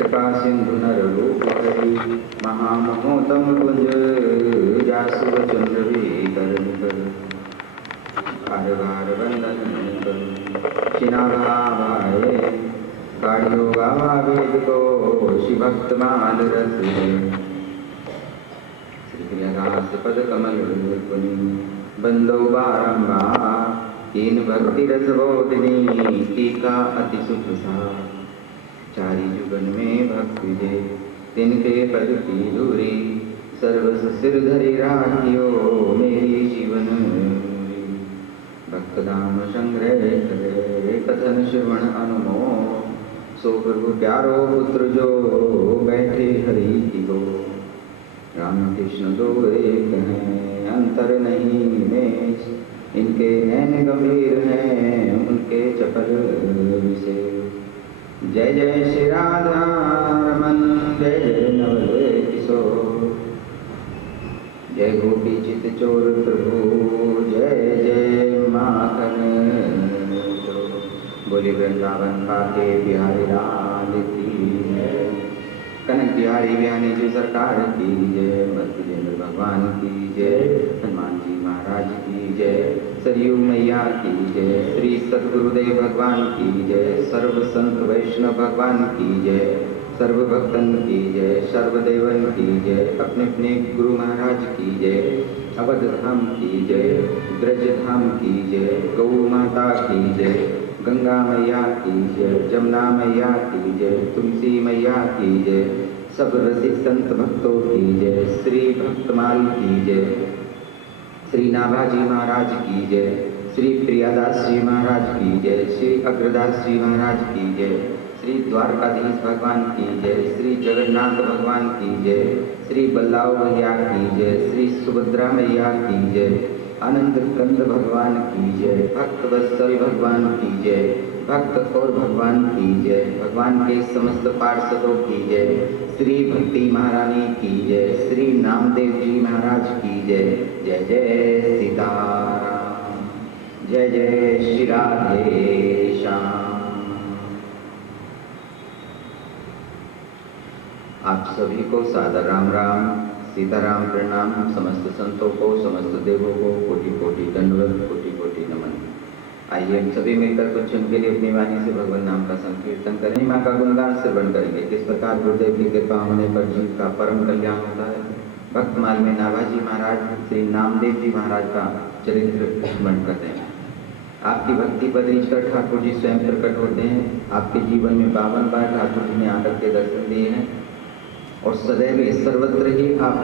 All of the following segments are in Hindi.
कृपा सिंधु नररूप हरि महामहोतम कुंज जासु चंद्र बार बार वंदन शिना भावाए काढ़ियो गावा वेद को शिभक्त मान रस श्री प्रियदास पद कमल पुनि बंदो बारंबार तीन भक्ति रस बोधनी टीका अति सुप्रसाद चारि जुगन में भक्ति दे तिनके पद की दूरी सर्वस सिर धरि राखियो मेरी जीवन भक्त दाम संग्रह करे कथन श्रवण अनुमोद सो प्रभु प्यारो पुत्र जो बैठे हरि की गो राम कृष्ण दो एक हैं अंतर नहीं में इनके नैन गंभीर हैं उनके चपल विशेष जय जय श्री राधा रमन जय जय नवल किशोर जय गोपी चित चोर प्रभु जय जय माखन बोले वृंदावन पाके बिहारी लाल की जय कनक बिहारी बिहानी जी सरकार की जय भक्तिजेंद्र भगवान की जय हनुमान जी महाराज की जय सरयू मैया की जय श्री सद्गुरुदेव भगवान की जय सर्व संत वैष्णव भगवान की जय सर्व भक्तन की जय सर्वदेवन की जय अपने अपने गुरु महाराज की जय अवध धाम की जय ब्रज धाम की जय गौ माता की जय गंगा मैया की जय जमुना मैया की जय तुलसी मैया की जय सब रसिक संत भक्तों की जय श्री भक्तमाल की जय श्री नाभाजी महाराज की जय श्री प्रियादास जी महाराज की जय श्री अग्रदास जी महाराज की जय श्री द्वारकाधीश भगवान की जय श्री जगन्नाथ भगवान की जय श्री बल्लाव मैया की जय श्री सुभद्रा मैया की जय आनंद कंद भगवान की जय भक्त वत्सल भगवान की जय भक्त और भगवान की जय भगवान के समस्त पार्षदों की जय श्री भक्ति महारानी की जय श्री नामदेव जी महाराज की जय जय जय सीताराम जय जय श्री राधे श्याम। आप सभी को सादर राम राम सीताराम प्रणाम। समस्त संतों को समस्त देवों को कोटि कोटि दंडवत कोटि कोटि नमन। आइए हम सभी मिलकर कुछ क्षण के लिए अपनी वाणी से भगवान नाम का संकीर्तन करें, माँ का गुणगान श्रवण करेंगे। किस प्रकार गुरुदेव की कृपा होने पर जीव का परम कल्याण होता है। भक्तमाल में नाभाजी महाराज श्री नामदेव जी महाराज का चरित्र स्मरण करते हैं। आपकी भक्ति पर रीचकर ठाकुर जी स्वयं प्रकट होते हैं। आपके जीवन में 52 बार ठाकुर जी ने आकर के दर्शन दिए हैं और सदैव सर्वत्र ही आप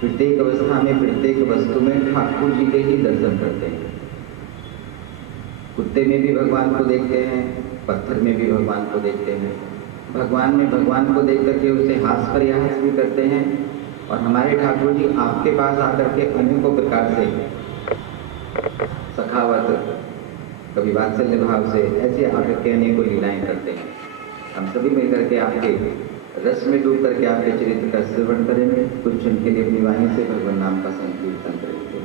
प्रत्येक अवस्था में प्रत्येक वस्तु में ठाकुर जी के ही दर्शन करते हैं। कुत्ते में भी भगवान को देखते हैं, पत्थर में भी भगवान को देखते हैं। भगवान में भगवान को देख करके उसे हास परिहास भी करते हैं। और हमारे ठाकुर जी आपके पास आकर के अनेकों प्रकार से सखावत कभी वात्सल्य भाव से ऐसे आकर के अनेकों लीलाएं करते हैं। हम सभी मिलकर के आपके रस में डूब करके आपके चरित्र का श्रवण करेंगे। कुछ क्षण के लिए अपनी वाणी से भगवान नाम का संकीर्तन करेंगे।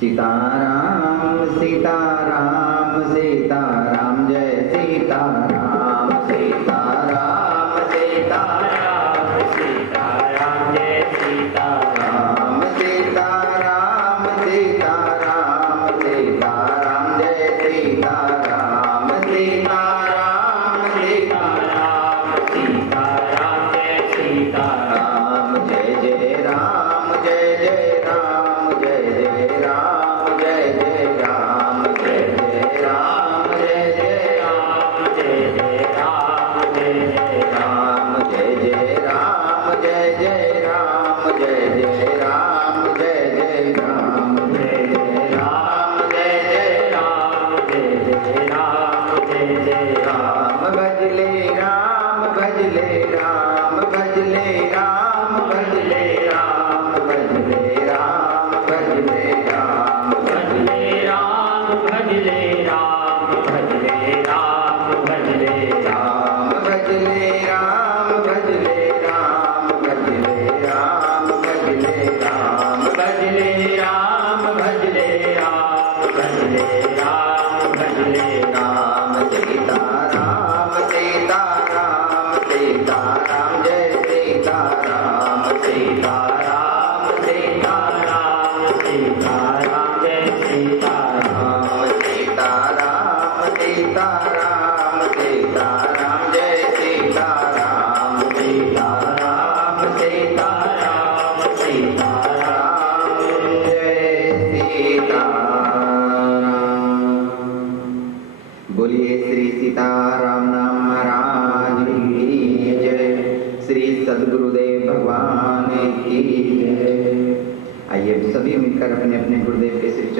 सीताराम सीताराम सीताराम जय सीताराम सीताराम सीताराम सीताराम जय सीताराम सीताराम सीताराम सीताराम जय सीताराम सीताराम सीताराम सीताराम जय सीताराम जय जय राम जय जय राम जय जय राम जय जय राम जय जय राम जय जय राम जय जय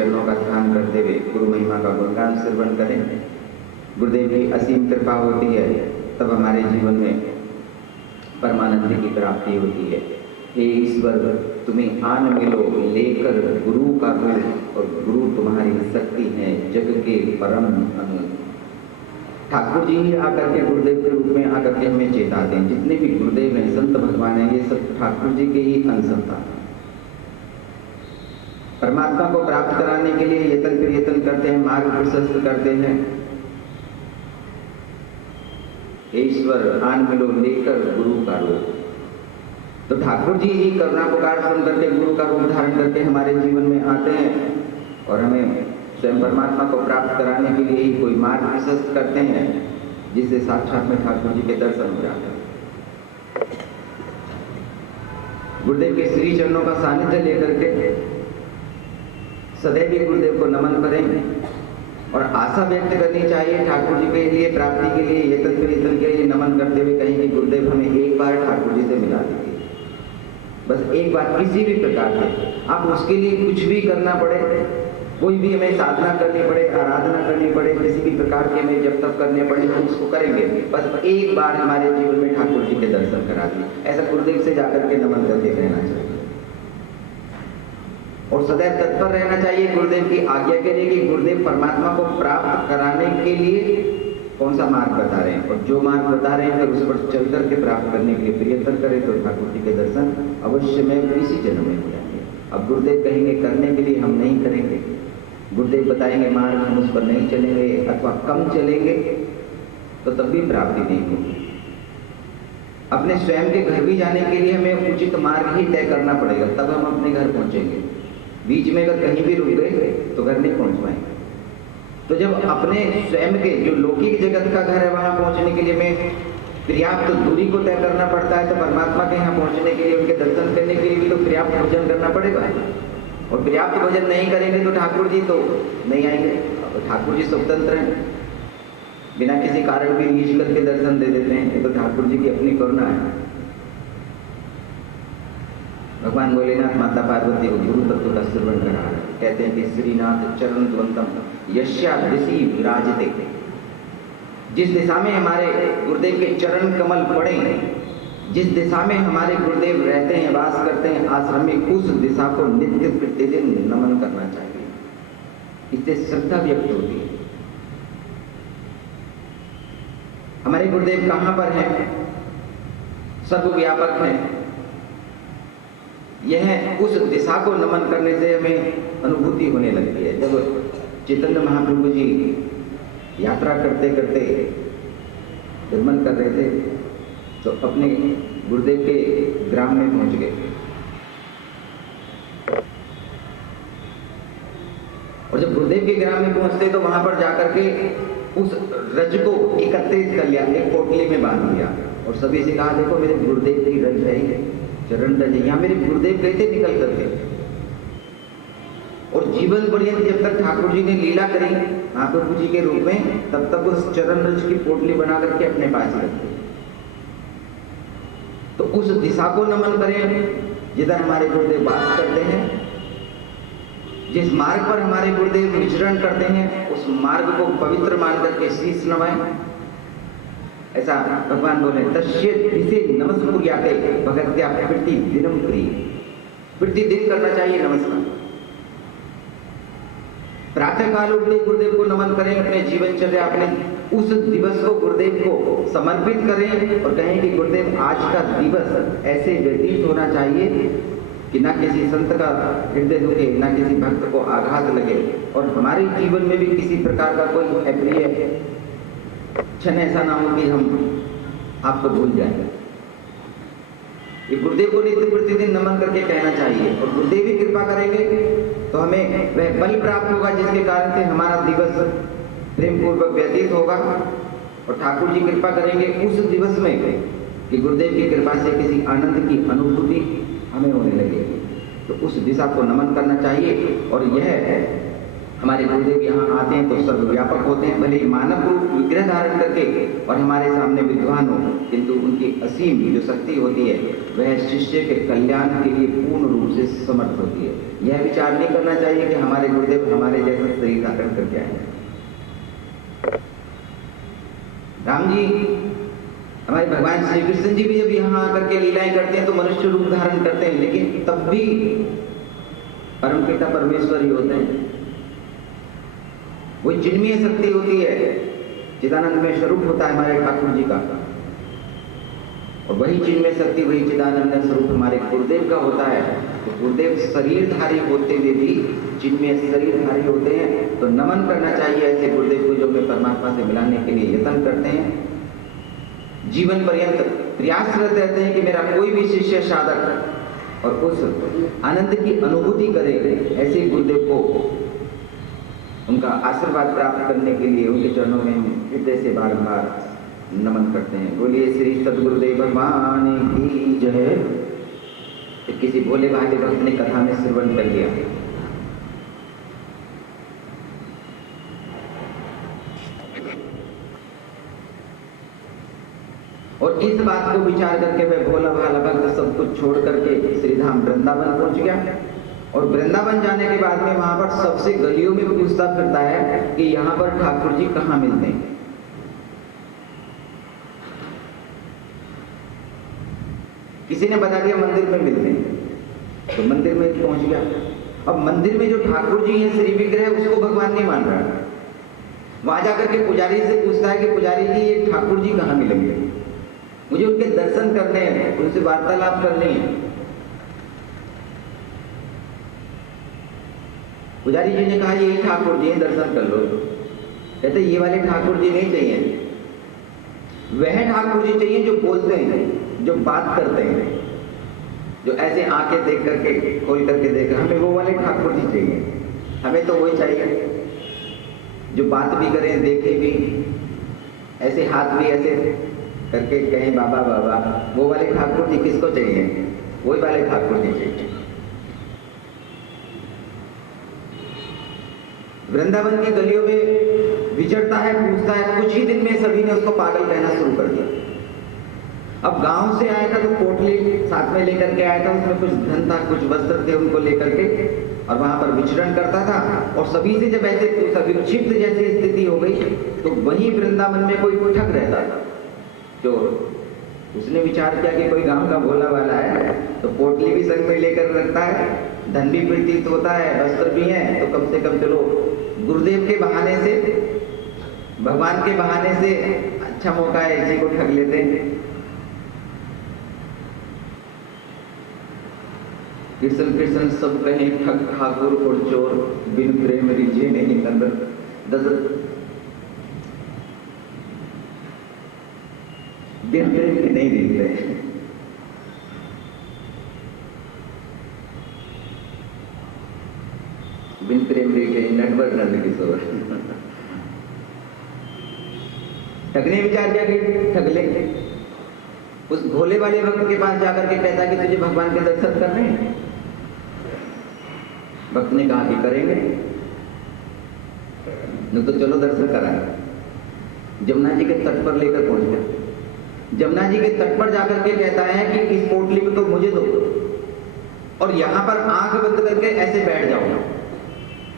चरणों का ध्यान करते हुए गुरु महिमा का गुणगान श्रवण करें। गुरुदेव की असीम कृपा होती है, तब हमारे जीवन में परमानंद की प्राप्ति होती है। हे ईश्वर, तुम्हें आन मिलो लेकर गुरु का रूप, और गुरु तुम्हारी शक्ति है जग के परम अनूप। ठाकुर जी ही आकर के गुरुदेव के रूप में आकर के हमें चेताते हैं। जितने भी गुरुदेव हैं, संत भगवान हैं, ये सब ठाकुर जी के ही अंश हैं। परमात्मा को प्राप्त कराने के लिए यत्न प्रयत्न करते हैं, मार्ग प्रशस्त करते हैं। ईश्वर आन मिलो लेकर गुरु का रूप, तो ठाकुर जी ही करुणा पुकार सुन करके गुरु का रूप धारण करके हमारे जीवन में आते हैं और हमें स्वयं परमात्मा को प्राप्त कराने के लिए ही कोई मार्ग प्रशस्त करते हैं, जिससे साक्षात में ठाकुर जी के दर्शन हो जाते हैं। गुरुदेव के श्री चरणों का सानिध्य लेकर के सदैव ही गुरुदेव को नमन करें और आशा व्यक्त करनी चाहिए ठाकुर जी के लिए प्राप्ति के लिए यत्न प्रयत्न के लिए नमन करते हुए कहें कि गुरुदेव हमें एक बार ठाकुर जी से मिला दीजिए, बस एक बार किसी भी प्रकार से। आप उसके लिए कुछ भी करना पड़े, कोई भी हमें साधना करनी पड़े, आराधना करनी पड़े, किसी भी प्रकार के हमें जब तक करने पड़े हम उसको करेंगे, बस एक बार हमारे जीवन में ठाकुर जी के दर्शन करा दिए। ऐसा गुरुदेव से जाकर के नमन करके कहना चाहिए और सदैव तत्पर रहना चाहिए गुरुदेव की आज्ञा के लिए कि गुरुदेव परमात्मा को प्राप्त कराने के लिए कौन सा मार्ग बता रहे हैं, और जो मार्ग बता रहे हैं फिर उस पर चल करके प्राप्त करने के लिए प्रयत्न करें तो ठाकुर जी के दर्शन अवश्य में इसी जन्म में हो जाएंगे। अब गुरुदेव कहेंगे करने के लिए हम नहीं करेंगे, गुरुदेव बताएंगे मार्ग हम उस पर नहीं चलेंगे अथवा कम चलेंगे तो तब भी प्राप्ति नहीं होगी। अपने स्वयं के घर भी जाने के लिए हमें उचित मार्ग ही तय करना पड़ेगा, तब हम अपने घर पहुंचेंगे। बीच में अगर कहीं भी रुक गए तो घर नहीं पहुंच पाएंगे। तो जब अपने स्वयं के जो लौकिक जगत का घर है वहां पहुंचने के लिए हमें पर्याप्त दूरी को तय करना पड़ता है, तो परमात्मा के यहाँ पहुंचने के लिए, उनके दर्शन करने के लिए भी तो पर्याप्त भोजन करना पड़ेगा, और पर्याप्त भोजन नहीं करेंगे तो ठाकुर जी तो नहीं आएंगे। तो ठाकुर जी स्वतंत्र हैं, बिना किसी कारण भी नीच करके दर्शन दे देते हैं, ये तो ठाकुर जी की अपनी करुणा है। भगवान भोलेनाथ माता पार्वती को गुरु तत्व का श्रवण करा रहे, कहते हैं कि श्रीनाथ चरण द्वंतम यश्या दिशि विराजते, जिस दिशा में हमारे गुरुदेव के चरण कमल पड़े, जिस दिशा में हमारे गुरुदेव रहते हैं, वास करते हैं आश्रम में, उस दिशा को नित्य प्रतिदिन नमन करना चाहिए। इससे श्रद्धा व्यक्त होती है। हमारे गुरुदेव कहां पर हैं? सर्वव्यापक हैं। यह उस दिशा को नमन करने से हमें अनुभूति होने लगती है। जब चैतन्य महाप्रभु जी यात्रा करते करते भ्रमण कर रहे थे तो अपने गुरुदेव के ग्राम में पहुंच गए, और जब गुरुदेव के ग्राम में पहुंचते तो वहां पर जाकर के उस रज को एकत्रित कर लिया, एक पोटली में बांध लिया और सभी से कहा देखो मेरे गुरुदेव की रज है, चरण रज, यहाँ मेरे गुरुदेव गए थे निकल करके। और जीवन पर्यंत जब तक ठाकुर जी ने लीला करी महाप्रभु जी के रूप में, तब तक उस चरण रज की पोटली बना करके अपने पास रखते। तो उस दिशा को नमन करें जिधर हमारे गुरुदेव वास करते हैं, जिस मार्ग पर हमारे गुरुदेव विचरण करते हैं उस मार्ग को पवित्र मान करके शीश नवाएं। ऐसा भगवान बोले तस्य दिशे नमस्कुर्याते भगत्या प्रति दिनम प्रिय, प्रतिदिन करना चाहिए नमस्कार। प्रातः काल उठते गुरुदेव को नमन करें, अपने जीवनचर्या अपने उस दिवस को गुरुदेव को समर्पित करें और कहें कि गुरुदेव आज का दिवस ऐसे व्यतीत होना चाहिए कि ना किसी संत का हृदय दुखे, ना किसी भक्त को आघात लगे, और हमारे जीवन में भी किसी प्रकार का कोई अप्रिय क्षण ऐसा ना हो कि हम आपको भूल जाएं। ये गुरुदेव को नित्य प्रतिदिन नमन करके कहना चाहिए, और गुरुदेव ही कृपा करेंगे तो हमें वह बल प्राप्त होगा जिसके कारण से हमारा दिवस प्रेम पूर्वक व्यतीत होगा, और ठाकुर जी कृपा करेंगे उस दिवस में कि गुरुदेव की कृपा से किसी आनंद की अनुभूति हमें होने लगेगी। तो उस दिशा को नमन करना चाहिए, और यह हमारे गुरुदेव यहाँ आते हैं तो सर्वव्यापक होते हैं, भले ही मानव रूप विग्रह धारण करके और हमारे सामने विद्वान हो, किंतु उनकी असीम जो शक्ति होती है वह शिष्य के कल्याण के लिए पूर्ण रूप से समर्थ होती है। यह विचार नहीं करना चाहिए कि हमारे गुरुदेव हमारे जैसा शरीर धारण करके आए। राम जी, हमारे भगवान श्री कृष्ण जी भी जब यहाँ आकर के लीलाएं करते हैं तो मनुष्य रूप धारण करते हैं, लेकिन तब भी परमपिता परमेश्वर ही होते हैं। वही चिन्मय शक्ति होती है, चिदानंद में स्वरूप होता है हमारे ठाकुर जी का, और वही चिन्मय शक्ति वही चिदानंद स्वरूप हमारे गुरुदेव का होता है। तो गुरुदेव शरीरधारी होते हुए भी चिन्मय शरीरधारी होते हैं, तो नमन करना चाहिए ऐसे गुरुदेव को जो हमें परमात्मा से मिलाने के लिए यत्न करते हैं, जीवन पर्यंत प्रयासरत रहते हैं कि मेरा कोई भी शिष्य साधक और उस आनंद की अनुभूति करे। ऐसे गुरुदेव को उनका आशीर्वाद प्राप्त करने के लिए उनके चरणों में हम हृदय से बार बार नमन करते हैं। बोलिए श्री सद्गुरुदेव भगवान की जय। किसी भोले भाले भक्त ने कथा में श्रवण कर लिया, और इस बात को विचार करके वह भोला भाला भक्त सब कुछ छोड़ करके श्रीधाम वृंदावन पहुंच गया। और वृंदावन जाने के बाद में वहां पर सबसे गलियों में पूछता फिरता है कि यहाँ पर ठाकुर जी कहाँ मिलते हैं। किसी ने बता दिया मंदिर में मिलते हैं, तो मंदिर में पहुंच गया। अब मंदिर में जो ठाकुर जी हैं श्री विग्रह, उसको भगवान नहीं मान रहा। वहां जाकर के पुजारी से पूछता है कि पुजारी जी ये ठाकुर जी कहाँ मिलेंगे, मुझे उनके दर्शन करने हैं, उनसे वार्तालाप करनी है। पुजारी जी ने कहा ये ठाकुर जी दर्शन कर लो। कहते ये वाले ठाकुर जी नहीं चाहिए, वह ठाकुर जी चाहिए जो बोलते हैं, जो बात करते हैं, जो ऐसे आंखें देख करके खोल करके देख, हमें वो वाले ठाकुर जी चाहिए। हमें तो वही चाहिए जो बात भी करें, देखे भी, ऐसे हाथ भी ऐसे करके कहें बाबा बाबा। वो वाले ठाकुर जी किसको चाहिए? वही वाले ठाकुर जी चाहिए। वृंदावन की गलियों में विचरता है, पूछता है, कुछ ही दिन में सभी ने उसको पागल कहना शुरू कर दिया। अब गांव से आया था तो पोटली साथ में लेकर के आया था, उसमें कुछ धन था, कुछ वस्त्र थे, उनको लेकर के और वहां पर विचरण करता था। और सभी से जब ऐसे विक्षिप्त जैसी स्थिति हो गई तो वहीं वृंदावन में कोई ठग रहता था, जो उसने विचार किया कि कोई गांव का भोला वाला है तो पोटली भी संग में लेकर रखता है, धन भी प्रतीत होता है, वस्त्र भी है, तो कम से कम चलो गुरुदेव के बहाने से, भगवान के बहाने से अच्छा मौका है, इसी को ठग लेते हैं। कृष्ण कृष्ण सब कहे ठग ठाकुर और चोर, बिन प्रेम रिझे नहीं कंदर। बिन प्रेम के नहीं रिझते। बिन प्रेम रिझे नटवर नंद किशोर। ठगने विचार किया कि ठग ले। उस भोले वाले भक्त के पास जाकर के कहता कि तुझे भगवान के दर्शन करने हैं। भक्त ने कहा कि करेंगे, नहीं तो चलो दर्शन कराएं। जमुना जी के तट पर लेकर पहुंच गया। जमुना जी के तट पर जाकर के कहता है कि इस पोटली में तो मुझे दो और यहां पर आंख बंद करके ऐसे बैठ जाओ,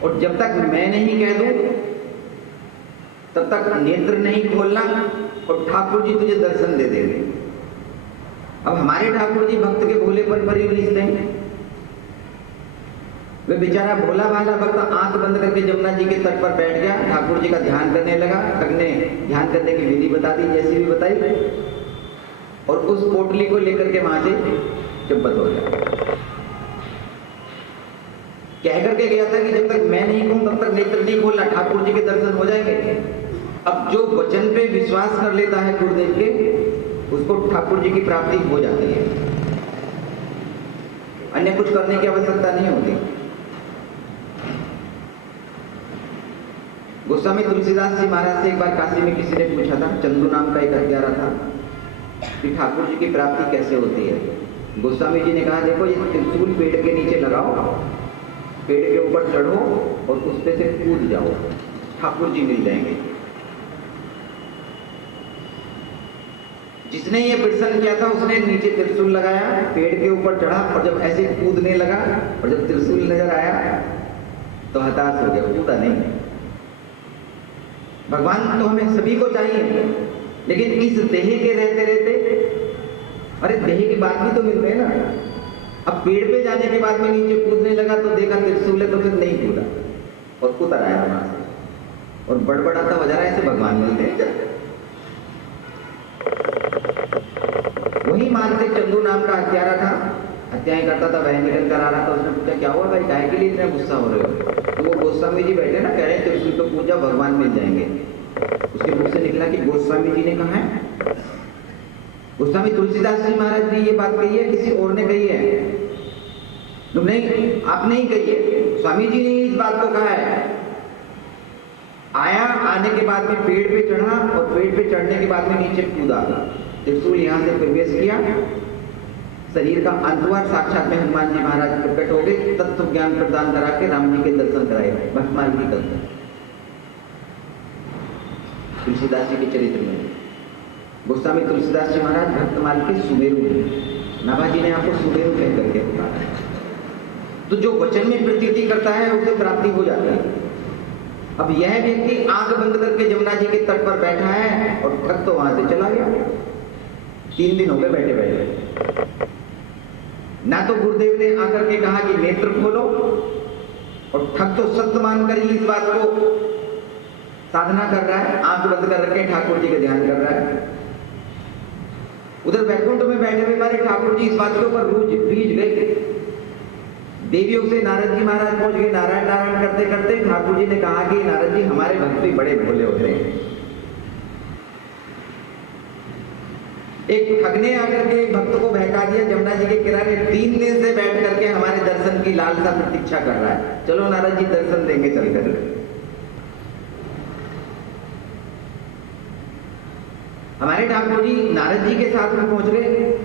और जब तक मैं नहीं कह दूं तब तक नेत्र नहीं खोलना, और ठाकुर जी तुझे दर्शन दे देंगे। अब हमारे ठाकुर जी भक्त के भोलेपन पर ही रिश्ते हैं। वे बेचारा भोला भाला भक्त आंख बंद करके जमुना जी के तट पर बैठ गया, ठाकुर जी का ध्यान करने लगा। ठग ने ध्यान करने की विधि बता दी, जैसी भी बताई, और उस पोटली को लेकर के वहां से चुप्पत हो गया। कह करके गया था कि जब तक मैं नहीं कहूं तब तक नेत्र नहीं खोलना, ठाकुर जी के दर्शन हो जाएंगे। अब जो वचन पे विश्वास कर लेता है गुरुदेव के, उसको ठाकुर जी की प्राप्ति हो जाती है, अन्य कुछ करने की आवश्यकता नहीं होती। गोस्वामी तुलसीदास जी महाराज से एक बार काशी में किसी ने पूछा था, चंदू नाम का एक हत्यारा था, कि ठाकुर जी की प्राप्ति कैसे होती है। गोस्वामी जी ने कहा, देखो ये त्रिशूल पेड़ के नीचे लगाओ पेड़ के ऊपर चढ़ो और उस पे से कूद जाओ, ठाकुर जी मिल जाएंगे। जिसने ये प्रसन्न किया था उसने नीचे त्रिशूल लगाया, पेड़ के ऊपर चढ़ा और जब ऐसे कूदने लगा और जब त्रिशूल नजर आया तो हताश हो गया, कूदा नहीं। भगवान तो हमें सभी को चाहिए, लेकिन इस देह के रहते रहते, अरे देह की बात भी तो मिल रही है ना। अब पेड़ पे जाने के बाद में नीचे कूदने लगा तो देखा त्रिशूल है तो फिर नहीं कूदा और उतर आया वहां से और बड़बड़ाता हो जा रहा है, ऐसे भगवान मिलते हैं क्या? वही मानसिक चंदू नाम का हत्यारा था, हत्याएं करता था, वह निकल कर आ रहा था। उसने पूछा क्या हुआ भाई, काहे के लिए इतना गुस्सा हो रहे हो? तो वो गोस्वामी जी बैठे ना, कह रहे हैं त्रिशूल को पूजा भगवान मिल जाएंगे। उसके मुख से निकला कि गोस्वामी जी ने कहा है? गोस्वामी तुलसीदास जी महाराज ने ये बात कही है, किसी और ने कही है? तुम नहीं, आपने ही कही है, स्वामी जी ने इस बात को कहा है। आया, आने के बाद में पेड़ पे चढ़ा और पेड़ पे चढ़ने के बाद में नीचे कूदा, त्रिशूल यहां से प्रवेश किया, शरीर का अंतवार साक्षात में हनुमान जी महाराज प्रकट हो गए, तत्व ज्ञान प्रदान करा के राम जी के दर्शन कराए। भक्तमाल की कथा तुलसीदास जी के चरित्र में। गोस्वामी तुलसीदास जी महाराज भक्तमाल के सुमेरु हैं। नाभाजी ने आपको सुमेरु कह करके बताया। तो जो वचन में प्रतीति करता है उसे प्राप्ति हो जाती है। अब यह व्यक्ति आंख बंद करके जमुना जी के तट पर बैठा है और ठग तो वहां से चला गया। 3 दिन हो गए बैठे बैठे। ना तो गुरुदेव ने आकर के कहा कि नेत्र खोलो, और ठग तो सत्य मानकर ही इस बात को साधना कर रहा है, आंख बंद कर रखे ठाकुर जी का ध्यान कर रहा है। उधर वैकुंठ में बैठे हुए हमारे ठाकुर जी इस बात के ऊपर रीझ गए। देवियों से नारद जी महाराज पहुंच गए, नारायण नारायण करते करते ठाकुर जी ने कहा कि नारद जी हमारे भक्त भी बड़े भोले होते हैं। एक ठग ने आकर के भक्त को बहका दिया, जमुना जी के किनारे 3 दिन से बैठ करके हमारे दर्शन की लालसा प्रतीक्षा कर रहा है, चलो नारद जी दर्शन देंगे चलकर। हमारे ठाकुर जी नारद जी के साथ में पहुंच गए।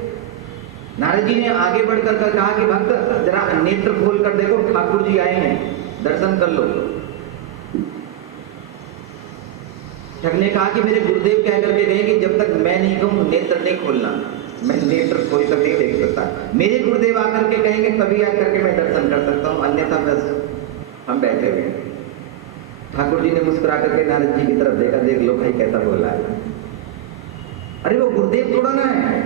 नारद जी ने आगे बढ़कर कहा कि भक्त जरा नेत्र खोल कर देखो, ठाकुर जी आए हैं, दर्शन कर लो। ठग ने कहा कि मेरे गुरुदेव कह करके गए कि जब तक मैं नहीं कहूं नेत्र नहीं खोलना, मैं नेत्र खोल कर नहीं देख सकता। मेरे गुरुदेव आकर के कहेंगे तभी आकर के मैं दर्शन कर सकता हूं, अन्यथा बस हम बैठे हुए हैं। ठाकुर जी ने मुस्कुरा करके नारद जी की तरफ देखा, देख लो भाई कैसा बोला है। अरे वो गुरुदेव थोड़ा ना है।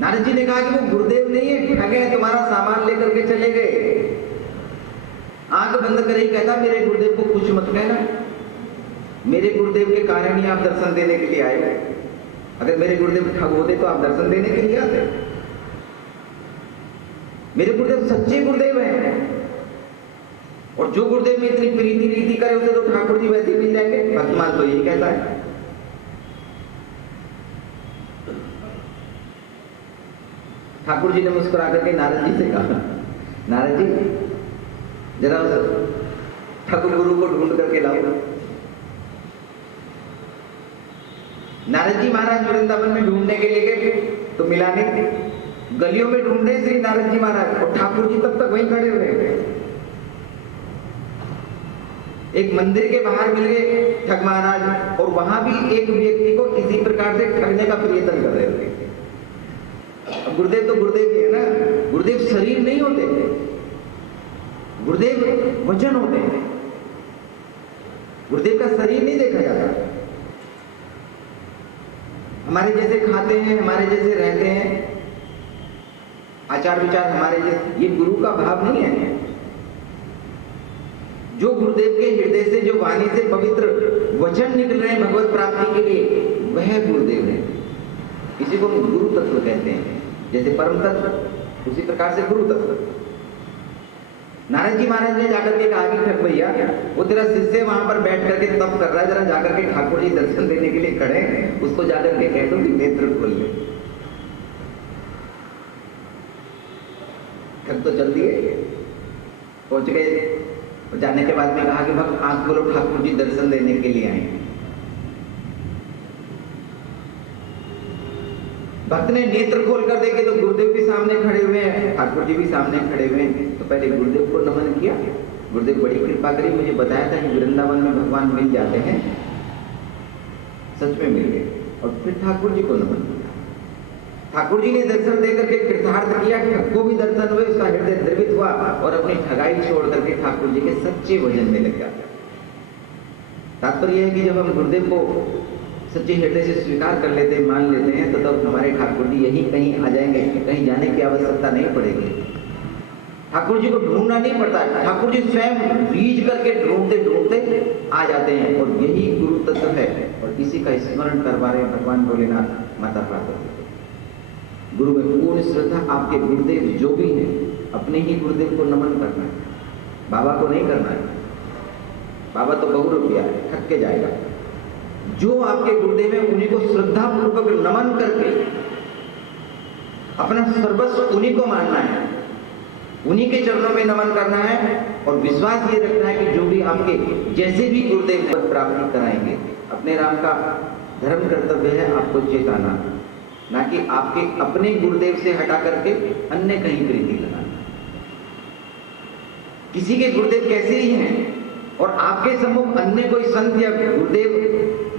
नारद जी ने कहा कि वो गुरुदेव नहीं है, ठग है, तुम्हारा सामान लेकर के चले गए। आंख बंद कर ही कहता मेरे गुरुदेव को कुछ मत कहना, मेरे गुरुदेव के कारण ही आप दर्शन देने के लिए आए। अगर मेरे गुरुदेव ठग होते तो आप दर्शन देने के लिए आते। मेरे गुरुदेव सच्चे गुरुदेव हैं, और जो गुरुदेव में इतनी प्रीति रीति करे उसे तो ठाकुर जी वैसे ही मिल जाएंगे। भक्तमाल तो यही कहता है। ठाकुर जी ने मुस्कुरा करके नारद जी से कहा, नारद जी जरा ठाकुर गुरु को ढूंढ करके लाओ। नारद जी महाराज वृंदावन में ढूंढने के लिए गए तो मिला नहीं, गलियों में ढूंढे श्री नारद जी महाराज, और ठाकुर जी तब तक वहीं खड़े हुए। एक मंदिर के बाहर मिल गए ठग महाराज, और वहां भी एक व्यक्ति को इसी प्रकार से ठगने का प्रयत्न कर रहे थे। अब गुरुदेव तो गुरुदेव ही है ना, गुरुदेव शरीर नहीं होते, गुरुदेव वचन होते हैं। गुरुदेव का शरीर नहीं देखा जाता। हमारे जैसे खाते हैं, हमारे जैसे रहते हैं, आचार विचार हमारे जैसे, ये गुरु का भाव नहीं है। जो गुरुदेव के हृदय से, जो वाणी से पवित्र वचन निकल रहे हैं भगवत प्राप्ति के लिए, वह गुरुदेव है। इसी को गुरु तत्व कहते हैं। जैसे परम तत्व उसी प्रकार से गुरु तत्व। नारद जी महाराज ने जाकर के कहा कि ठग भैया वो तेरा शिष्य वहां पर बैठ करके तप कर रहा है, जरा जाकर के ठाकुर जी दर्शन देने के लिए खड़े हैं, उसको जाकर के कह दो कि नेत्र खोल ले। ठग तो चल दिए, पहुंच गए। जाने के बाद में कहा कि भक्त आंख खोलो, ठाकुर जी दर्शन देने के लिए आए। भक्त ने नेत्र खोल कर देखे तो गुरुदेव भी सामने खड़े हुए हैं, ठाकुर जी भी सामने खड़े हुए हैं। तो पहले गुरुदेव को नमन किया, गुरुदेव बड़ी कृपा करी, मुझे बताया था कि वृंदावन में भगवान मिल जाते हैं। सच में मिल गए और फिर ठाकुर जी को नमन किया। ठाकुर जी ने दर्शन देकर के कृतार्थ किया, ठग को भी दर्शन हुए, उसका हृदय द्रवित हुआ और अपनी ठगाई छोड़ करके ठाकुर जी के सच्चे भजन में लग गया। तात्पर्य यह है कि जब हम गुरुदेव को सच्चे हृदय से स्वीकार कर लेते हैं, मान लेते हैं, तो तब हमारे ठाकुर जी यहीं कहीं आ जाएंगे, कहीं जाने की आवश्यकता नहीं पड़ेगी। ठाकुर जी को ढूंढना नहीं पड़ता है, ठाकुर जी स्वयं रीझ करके ढूंढते ढूंढते आ जाते हैं। और यही गुरु तत्व है और इसी का स्मरण करवा रहे भगवान भोलेनाथ माता पार्वती। गुरु में पूर्ण श्रद्धा, आपके गुरुदेव जो भी हैं अपने ही गुरुदेव को नमन करना है, बाबा को नहीं करना है। बाबा तो बहुरूपिया है, थक के जाएगा। जो आपके गुरुदेव है उन्हीं को श्रद्धा पूर्वक नमन करके अपना सर्वस्व उन्हीं को मानना है, उन्हीं के चरणों में नमन करना है और विश्वास ये रखना है कि जो भी आपके जैसे भी गुरुदेव हैं प्राप्ति कराएंगे। अपने राम का धर्म कर्तव्य है आपको चेताना, ना कि आपके अपने गुरुदेव से हटा करके अन्य कहीं प्रीति लगाना। किसी के गुरुदेव कैसे ही हैं और आपके सम्मुख अन्य कोई संत या गुरुदेव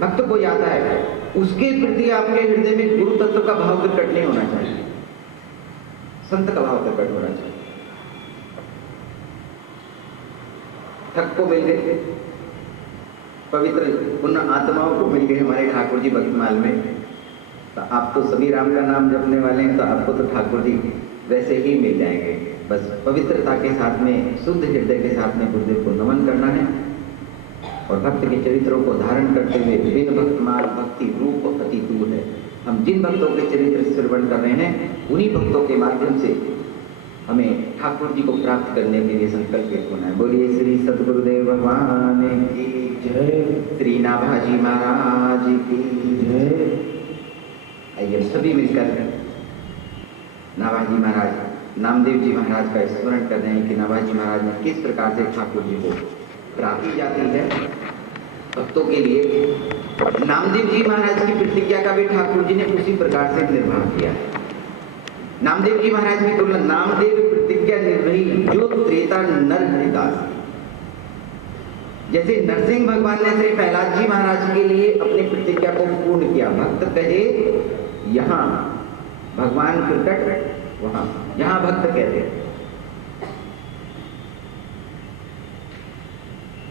भक्त कोई आता है, उसके प्रति आपके हृदय में गुरु तत्व का भाव प्रकट नहीं होना चाहिए, संत का भाव प्रकट होना चाहिए। ठग को मिल गए, पवित्र पुण्य आत्माओं को मिल गए हमारे ठाकुर जी भक्तमाल में। तो आप तो सभी राम का नाम जपने वाले हैं, तो आपको तो ठाकुर जी वैसे ही मिल जाएंगे। बस पवित्रता के साथ में, शुद्ध हृदय के साथ में गुरुदेव को नमन करना है और भक्त के चरित्रों को धारण करते हुए बिन भक्तमाल भक्ति रूप अति दूर है। हम जिन भक्तों के चरित्र श्रवण कर रहे हैं उन्हीं भक्तों के माध्यम से हमें ठाकुर जी को प्राप्त करने के लिए संकल्पित होना है। बोलिए श्री सद्गुरुदेव भगवान की जय, श्री नाभाजी महाराज की जय। आइए सभी मिलकर नाभाजी महाराज, नामदेव जी महाराज का स्मरण कर रहे हैं कि नाभाजी महाराज ने किस प्रकार से ठाकुर जी को प्राप्ति जाती है भक्तों के लिए। नामदेव जी महाराज की प्रतिज्ञा का भी ठाकुर जी ने उसी प्रकार से निर्वाह किया है। नामदेव जी महाराज की तुलना नामदेव प्रतिज्ञा निर्वही जो त्रेता नर हरिदास, जैसे नरसिंह भगवान ने श्री प्रहलाद जी महाराज के लिए अपनी प्रतिज्ञा को पूर्ण किया। भक्त कहे यहां भगवान प्रकट, वहां यहां भक्त कहते।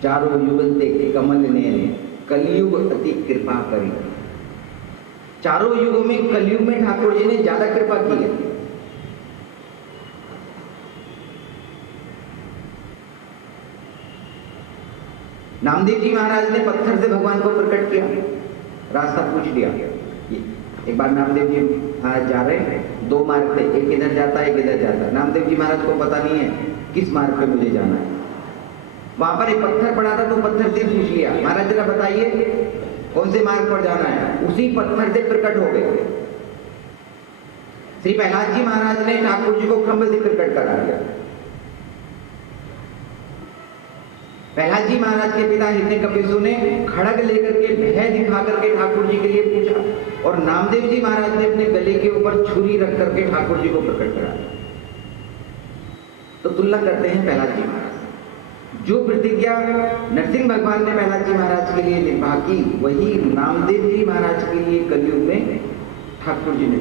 चारों युगन ते कमल ने कलयुग अति कृपा करी। चारों युगों में कलयुग में ठाकुर जी ने ज्यादा कृपा की है। नामदेव जी महाराज ने पत्थर से भगवान को प्रकट किया, रास्ता पूछ लिया। एक बार नामदेव जी महाराज जा रहे हैं, दो मार्ग थे, एक इधर जाता है एक इधर जाता है। नामदेव जी महाराज को पता नहीं है किस मार्ग पे मुझे जाना है। वहां पर एक पत्थर पड़ा था तो पत्थर से पूछ लिया, महाराज जरा बताइए कौन से मार्ग पर जाना है। उसी पत्थर से प्रकट हो गए। श्री प्रहलाद जी महाराज ने ठाकुर जी को खंभ से प्रकट करा दिया। प्रहलाद जी महाराज के पिता हिरण्यकशिपु ने खड़ग लेकर के भय दिखा करके ठाकुर जी के लिए पूछा और नामदेव जी महाराज ने अपने गले के ऊपर छुरी रख करके ठाकुर जी को प्रकट करा। तो तुलना करते हैं प्रहलाद जी महाराज। जो प्रतिज्ञा नरसिंह भगवान ने प्रहलाद जी महाराज के लिए निभा की, वही नामदेव जी महाराज के लिए कलयुग में ठाकुर जी ने।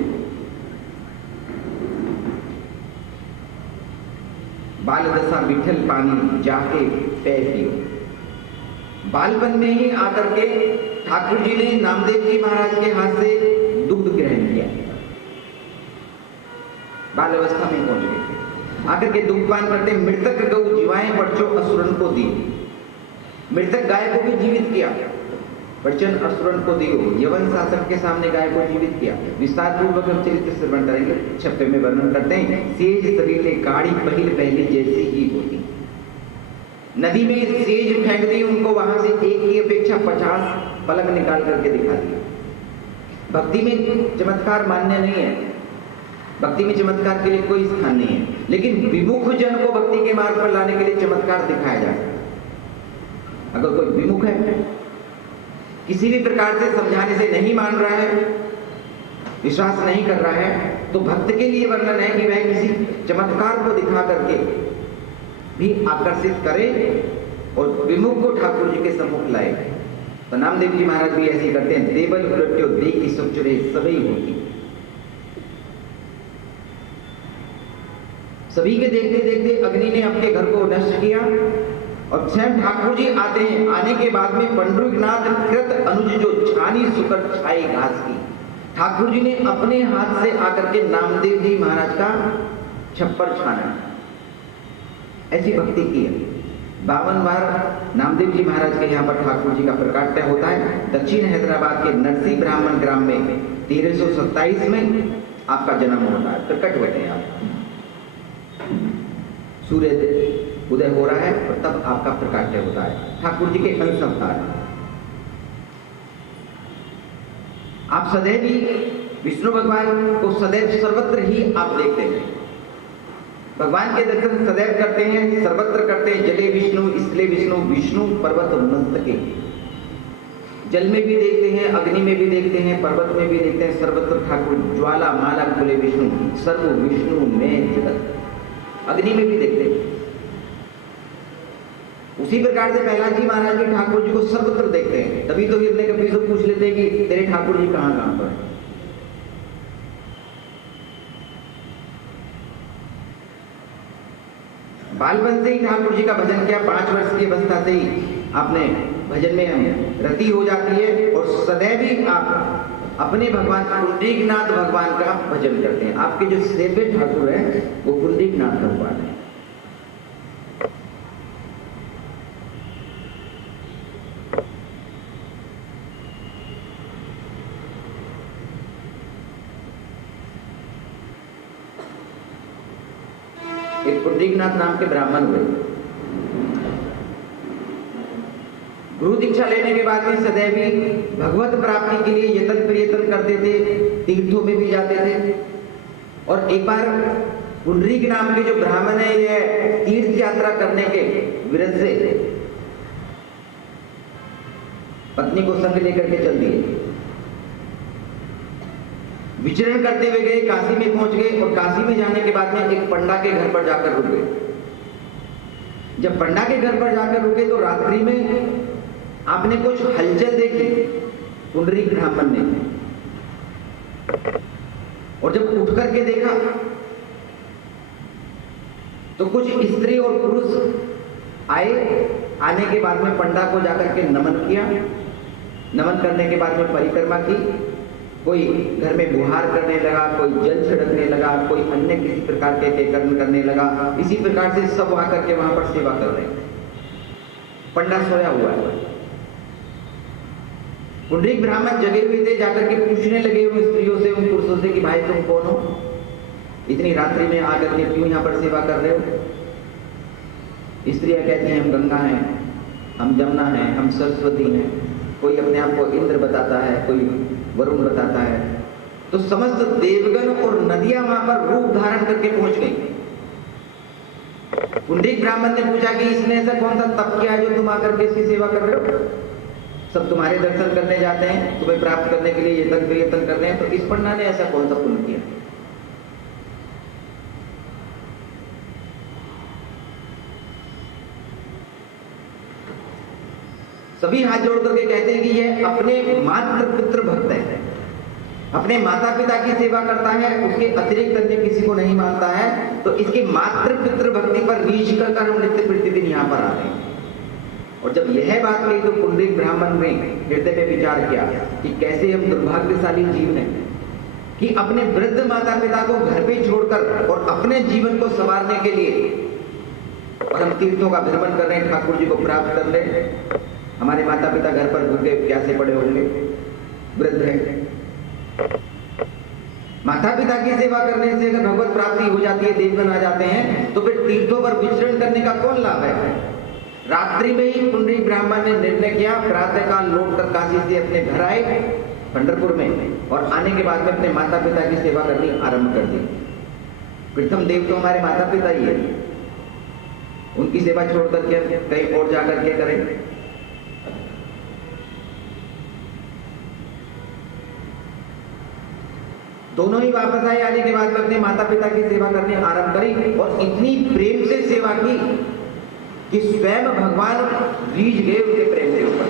बाल दशा विठल पानी जाके पै पियो। बालपन में ही आकर के ठाकुर जी ने नामदेव जी महाराज के हाथ से दुग्ध ग्रहण किया। बाल अवस्था में पहुंच गए, आकर के दुग्धपान करते मृतक गौ जीवाएं बच्चों असुरन को दी। मृतक गाय को भी जीवित किया, वचन असुरन को दियो। यवन शासक के सामने गाय को जीवित किया। विस्तार पूर्वक हम चरित्र श्रवण करेंगे। 26 में वर्णन करते हैं, सेज सरीले गाड़ी पहिल पहले जैसी ही होती। नदी में सेज फेंक दी उनको, वहां से एक की अपेक्षा 50 पलक निकाल करके दिखा दिया। भक्ति में चमत्कार मान्य नहीं है, भक्ति में चमत्कार के लिए कोई स्थान नहीं है, लेकिन विमुख जन को भक्ति के मार्ग पर लाने के लिए चमत्कार दिखाया जा सकता है। अगर कोई विमुख है, किसी भी प्रकार से समझाने से नहीं मान रहा है, विश्वास नहीं कर रहा है, तो भक्त के लिए वर्णन है कि वह किसी चमत्कार को दिखा करके भी आकर्षित करे और विमुख को ठाकुर जी के सम्मुख लाए। तो नामदेव जी महाराज भी ऐसे ही करते हैं। देवल उलट्यो दे की सुचुरे सभी होती। सभी के देखते देखते अग्नि ने अपने घर को नष्ट किया और स्वयं ठाकुर जी आते हैं। आने के बाद में पंडरीनाथ कृत अनुज जो छानी सुकर छाई घास की, ठाकुर जी ने अपने हाथ से आकर के नामदेव जी महाराज का छप्पर छाना, ऐसी भक्ति की है। 52 बार नामदेव जी महाराज के यहाँ पर ठाकुर जी का प्रकाट्य होता है। दक्षिण हैदराबाद के नरसी ब्राह्मण ग्राम में 1327 में आपका जन्म होता है, प्रकट होते हैं आप। सूर्य उदय हो रहा है और तब आपका प्रकाट्य होता है। ठाकुर जी के अंश अवतार। आप सदैव ही विष्णु भगवान को सदैव सर्वत्र ही आप देखते हैं। भगवान के दर्शन सदैव करते हैं, सर्वत्र करते हैं। जले विष्णु स्थले विष्णु, विष्णु पर्वत मस्तके। जल में भी देखते हैं, अग्नि में भी देखते हैं, पर्वत में भी देखते हैं। सर्वत्र ठाकुर ज्वाला माला खुले विष्णु, सर्व विष्णु में जगत। अग्नि में भी देखते हैं। उसी प्रकार से प्रहलाद जी महाराज भी ठाकुर जी को सर्वत्र देखते हैं। तभी तो हिरण्यकश्यप से पूछ लेते हैं कि तेरे ठाकुर जी कहां कहां पर है। बालपन से ही ठाकुर जी का भजन किया। 5 वर्ष की अवस्था से ही आपने भजन में रति हो जाती है और सदैव ही आप अपने भगवान पुंडरीकनाथ भगवान का भजन करते हैं। आपके जो सेव्य ठाकुर हैं वो पुंडरीकनाथ भगवान है। एक पुंडरीकनाथ नाम के ब्राह्मण हुए। गुरु दीक्षा लेने के बाद में सदैव ही भगवत प्राप्ति के लिए यत्न प्रयत्न करते थे, तीर्थों में भी जाते थे। और एक बार पुंडरीक नाम के जो ब्राह्मण है, ये तीर्थ यात्रा करने के विरध से पत्नी को संग लेकर के चल दिए। विचरण करते हुए गए, काशी में पहुंच गए और काशी में जाने के बाद में एक पंडा के घर पर जाकर रुक गए। जब पंडा के घर पर जाकर रुके तो रात्रि में आपने कुछ हलचल देखी पुंडरीक ब्राह्मण ने, और जब उठ करके देखा तो कुछ स्त्री और पुरुष आए। आने के बाद में पंडा को जाकर के नमन किया। नमन करने के बाद में परिक्रमा की। कोई घर में बुहार करने लगा, कोई जल छिड़कने लगा, कोई अन्य किसी प्रकार के कर्म करने लगा। इसी प्रकार से सब आकर के वहां पर सेवा कर रहे हैं। पंडा सोया हुआ है। पुंडरीक ब्राह्मण जगे हुए थे, जाकर के पूछने लगे उन स्त्रियों से, उन पुरुषों से कि भाई तुम कौन हो, इतनी रात्रि में आकर के क्यों यहाँ पर सेवा कर रहे हो। स्त्रियां कहती हैं हम गंगा हैं, हम जमुना हैं, हम सरस्वती हैं। कोई अपने आप को इंद्र बताता है, कोई वरुण बताता है। तो समस्त देवगण और नदियां वहां पर रूप धारण करके पहुंच गई। पुंडरीक ब्राह्मण ने पूछा कि इसने ऐसा कौन सा तप किया है जो तुम आकर के इसकी सेवा कर रहे हो। सब तुम्हारे दर्शन करने जाते हैं, तुम्हें प्राप्त करने के लिए यत्न प्रयत्न कर रहे हैं, तो इस पंडा ने ऐसा कौन सा पुण्य किया। सभी हाथ जोड़ करके कहते हैं कि यह अपने मात्र पुत्र भक्त है, अपने माता पिता की सेवा करता है, उसके अतिरिक्त अन्य किसी को नहीं मानता है। तो इसके मात्र पितृ भक्ति पर रीझ कर हम नित्य प्रतिदिन यहाँ पर आते हैं। और जब यह बात कही तो पुंडरीक ब्राह्मण ने हृदय में विचार किया कि कैसे हम दुर्भाग्यशाली जीव हैं कि अपने वृद्ध माता पिता को घर पे छोड़कर और अपने जीवन को संवारने के लिए और हम तीर्थों का भ्रमण कर रहे हैं, ठाकुर जी को प्राप्त कर ले। हमारे माता पिता घर पर भूखे प्यासे पड़े होंगे, वृद्ध है। माता पिता की सेवा करने से अगर भगवत प्राप्ति हो जाती है, देवगण आ जाते हैं, तो फिर तीर्थों पर विचरण करने का कौन लाभ है। रात्रि में ही पुंडरीक ब्राह्मण ने निर्णय किया, प्रातः काल लौट कर काशी से अपने घर आए पंढरपुर में, और आने के बाद में अपने माता पिता की सेवा करनी आरंभ कर दी। प्रथम देव तो हमारे माता पिता ही है, उनकी सेवा छोड़ करके कहीं और जाकर के करें। दोनों ही वापस आए। आने के बाद में अपने माता पिता की सेवा करने आरंभ करी और इतनी प्रेम से सेवा की कि स्वयं भगवान रीझ गए उनके प्रेम के ऊपर।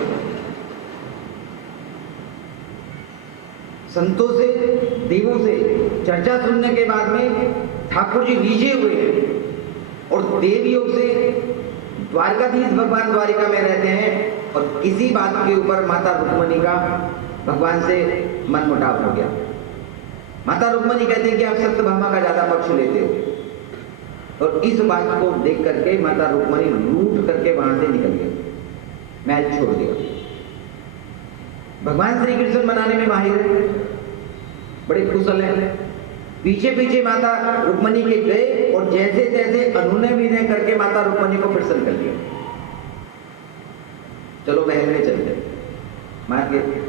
संतों से, देवों से चर्चा सुनने के बाद में ठाकुर जी रीझे हुए हैं और देव योग से द्वारकाधीश भगवान द्वारिका में रहते हैं और किसी बात के ऊपर माता रुक्मणी का भगवान से मनमुटाव हो गया। माता रुक्मणी कहते हैं कि आप सत्यभामा का ज्यादा पक्ष लेते हो, और इस बात को देख करके माता रुक्मणी रूठ करके वहां से निकल गए, महल छोड़ दिया। भगवान श्री कृष्ण मनाने में माहिर है, बड़े कुशल हैं। पीछे पीछे माता रुक्मणी के गए और जैसे तैसे अनुनय विनय करके माता रुक्मणी को प्रसन्न कर लिया। चलो महल में चलते, मान गए।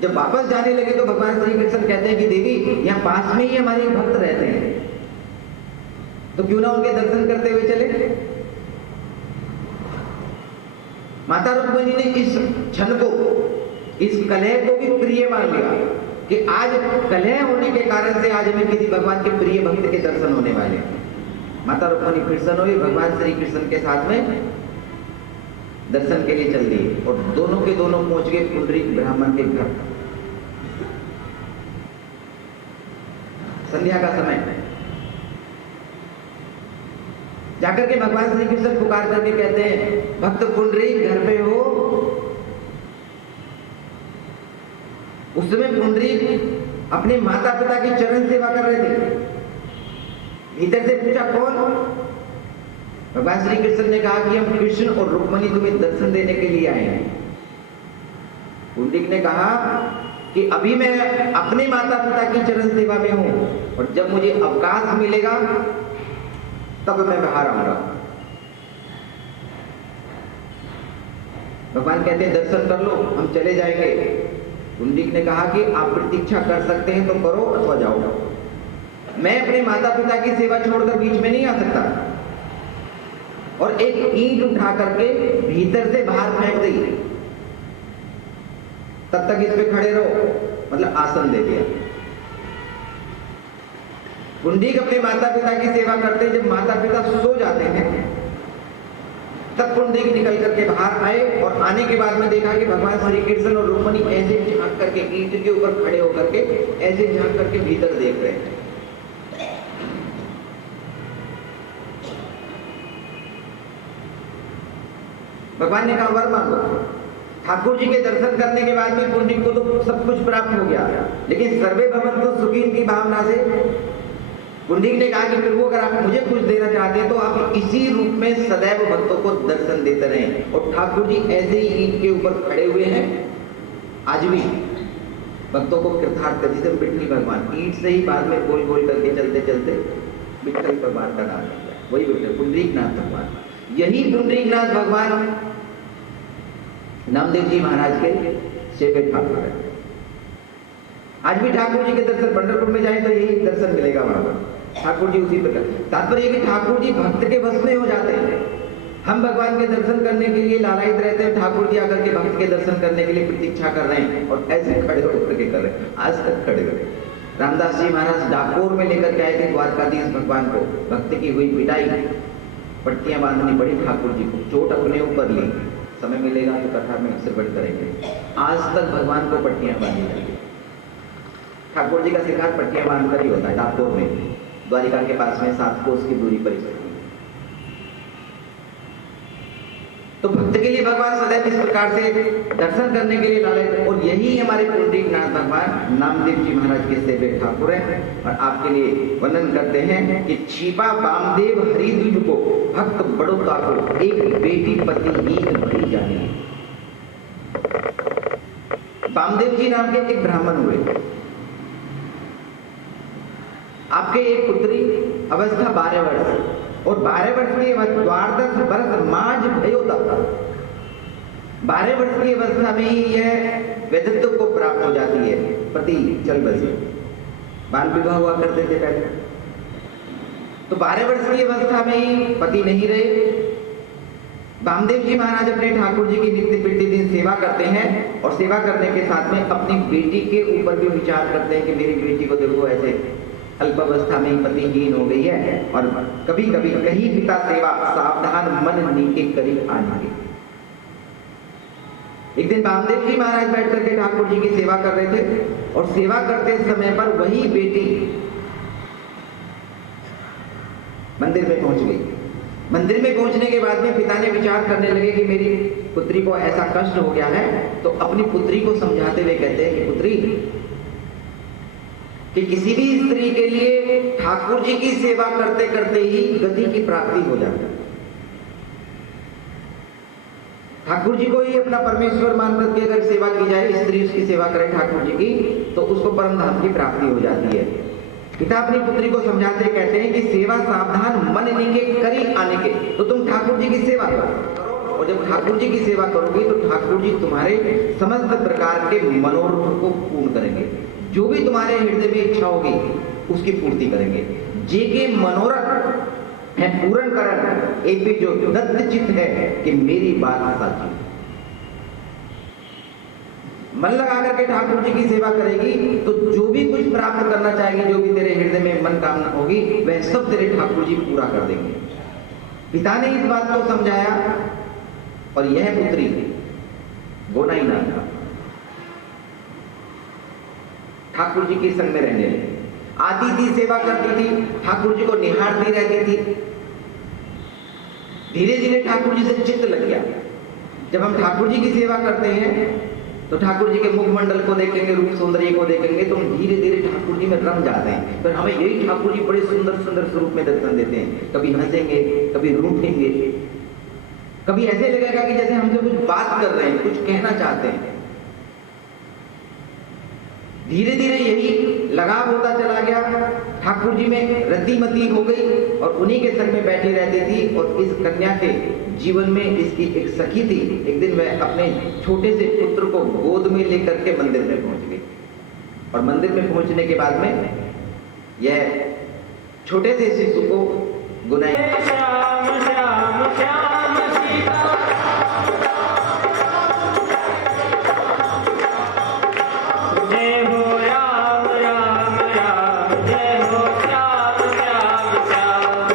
जब वापस जाने लगे तो भगवान श्री कृष्ण कहते हैं कि देवी यहाँ पास में ही हमारे भक्त रहते हैं, तो क्यों ना उनके दर्शन करते हुए चले। माता रुक्मणी ने इस क्षण को, इस कलह को भी प्रिय मान लिया कि आज कलह होने के कारण से आज हमें किसी भगवान के प्रिय भक्त के दर्शन होने वाले हैं। माता रुक्मणी प्रसन्न हुई, भगवान श्री कृष्ण के साथ में दर्शन के लिए चल दिए और दोनों के दोनों पहुंच गए पुंडरीक ब्राह्मण के घर। संध्या का समय जाकर के भगवान श्री कृष्ण पुकार करके कहते हैं, भक्त पुंडरीक घर पे हो। उस समय पुंडरीक अपने माता पिता की चरण सेवा कर रहे थे। भीतर से पूछा कौन? भगवान श्री कृष्ण ने कहा कि हम कृष्ण और रुक्मणी तुम्हें दर्शन देने के लिए आए हैं। पुंडरीक ने कहा कि अभी मैं अपने माता पिता की चरण सेवा में हूं और जब मुझे अवकाश मिलेगा तब मैं बाहर आऊंगा। भगवान कहते हैं दर्शन कर लो, हम चले जाएंगे। पुंडरीक ने कहा कि आप प्रतीक्षा कर सकते हैं तो करो अथवा जाओ, मैं अपने माता पिता की सेवा छोड़कर बीच में नहीं आ सकता। और एक ईंट उठा करके भीतर से बाहर फेंक दी, तब तक इस पे खड़े रहो, मतलब आसन दे दिया। पुंडरीक अपने माता पिता की सेवा करते, जब माता पिता सो जाते हैं तब पुंडरीक निकल करके बाहर आए और आने के बाद में देखा कि भगवान श्री कृष्ण और रुक्मणी ऐसे झांक करके ईंट के ऊपर खड़े होकर के ऐसे झांक करके भीतर देख रहे हैं। भगवान ने कहा वर मांगो। ठाकुर जी के दर्शन करने के बाद में पुंडरीक को तो सब कुछ प्राप्त हो गया, लेकिन सर्वे भवन्तु सुखिन की भावना से पुंडरीक ने कहा कि प्रभु अगर आप मुझे कुछ देना चाहते हैं तो आप इसी रूप में सदैव भक्तों को दर्शन देते रहें। और ठाकुर जी ऐसे ही ईंट के ऊपर खड़े हुए हैं, आज भी भक्तों को कृतार्थ कर, जिसे विठ्ठल भगवान ईंट से ही बाद में गोल गोल करके चलते चलते विठ्ठल भगवान का नाम है, वही विठ्ठल पुंडरीक नाथ भगवान। यही पुंडरीक नाथ भगवान नामदेव जी महाराज के सेवे ठाकुर है। आज भी ठाकुर जी के दर्शन पंढरपुर में जाए तो यही दर्शन मिलेगा वहां पर। ठाकुर जी उसी प्रकार, तात्पर्य कि ठाकुर जी भक्त के वश में हो जाते हैं। हम भगवान के दर्शन करने के लिए लालायित रहते हैं, ठाकुर जी आकर के भक्त के दर्शन करने के लिए प्रतीक्षा कर रहे हैं और ऐसे खड़े होकर के कर रहे हैं, आज तक खड़े हुए। रामदास जी महाराज डाकोर में लेकर के आए थे द्वारकाधीश भगवान को, भक्त की हुई पिटाई, पट्टियां बांधनी पड़ी ठाकुर जी को, चोट अपने ऊपर ली। समय मिलेगा तो कथा में श्रवण करेंगे। आज तक भगवान को पट्टियां बांधी जाती है। ठाकुर जी का शिकार पट्टियां बांधकर ही होता है। डाकोर में, द्वारिका के पास में 7 कोस की दूरी पर स्थित। तो भक्त के लिए भगवान सदैव इस प्रकार से दर्शन करने के लिए लालच, और यही हमारे पुंडरीक नाथ भगवान नामदेव जी महाराज के सेवे ठाकुर हैं। और आपके लिए वर्णन करते हैं कि छिपा वामदेव हरिद्विज को भक्त बड़ोता को एक बेटी पतिहीन भरी जानी। वामदेव जी नाम के एक ब्राह्मण हुए, आपके एक पुत्री, अवस्था 12 वर्ष, और 12 वर्ष की 12 वर्ष माज भयो तक 12 वर्ष की अवस्था में ही यह वैधत्व को प्राप्त हो जाती है। पति चल बसे, बाल विवाह हुआ करते थे पहले, तो 12 वर्ष की अवस्था में ही पति नहीं रहे। वामदेव जी महाराज अपने ठाकुर जी की नित्य प्रतिदिन सेवा करते हैं और सेवा करने के साथ में अपनी बेटी के ऊपर भी विचार करते हैं कि मेरी बेटी को देखो ऐसे अल्पावस्था में ही पतिहीन हो गई है और कभी कभी कहीं पिता सेवा सावधान मन नीके करीब आने। एक दिन वामदेव जी महाराज बैठ करके ठाकुर जी की सेवा कर रहे थे और सेवा करते समय पर वही बेटी मंदिर में पहुंच गई। मंदिर में पहुंचने के बाद में पिता ने विचार करने लगे कि मेरी पुत्री को ऐसा कष्ट हो गया है, तो अपनी पुत्री को समझाते हुए कहते हैं कि पुत्री, कि किसी भी स्त्री के लिए ठाकुर जी की सेवा करते करते ही गति की प्राप्ति हो जाती है। ठाकुर जी को ही अपना परमेश्वर मान करके अगर सेवा की जाए, स्त्री उसकी सेवा करे ठाकुर जी की, तो उसको परम धाम की प्राप्ति हो जाती है। पिता अपनी पुत्री को समझाते कहते हैं कि सेवा सावधान मन नीके करी आने के, तो तुम ठाकुर जी की सेवा करो, और जब ठाकुर जी की सेवा करोगे तो ठाकुर जी तुम्हारे समस्त प्रकार के मनोरथ को पूर्ण करेंगे। जो भी तुम्हारे हृदय में इच्छा होगी उसकी पूर्ति करेंगे। जे के मनोरथ है पूर्ण करण एक भी जो दत्त चित्त है कि मेरी बात साची। मन लगा करके ठाकुर जी की सेवा करेगी तो जो भी कुछ प्राप्त करना चाहेगी, जो भी तेरे हृदय में मन कामना होगी, वह सब तेरे ठाकुर जी पूरा कर देंगे। पिता ने इस बात को समझाया और यह पुत्री गोनाई नाम था, ठाकुर जी के संग में रहने लगी। आती थी, सेवा करती थी, ठाकुर जी को निहारती रहती थी। धीरे धीरे ठाकुर जी से चित्त लग गया। जब हम ठाकुर जी की सेवा करते हैं तो ठाकुर जी के मुखमंडल को देखेंगे, रूप सौंदर्य को देखेंगे, तो हम धीरे धीरे ठाकुर जी में रम जाते हैं। फिर हमें यही ठाकुर जी बड़े सुंदर सुंदर स्वरूप में दर्शन देते हैं। कभी हंसेंगे, कभी रूठेंगे, कभी ऐसे लगेगा कि जैसे हमसे कुछ बात कर रहे हैं, कुछ कहना चाहते हैं। धीरे धीरे यही लगाव होता चला गया, ठाकुर जी में रतिमती हो गई और उन्हीं के संग में बैठी रहती थी। और इस कन्या के जीवन में इसकी एक सखी थी। एक दिन वह अपने छोटे से पुत्र को गोद में लेकर के मंदिर में पहुंच गई और मंदिर में पहुंचने के बाद में यह छोटे से शिशु को गुनाई श्याम श्याम श्याम सीता जय हो राम राम राम, जय हो श्याम श्याम श्याम,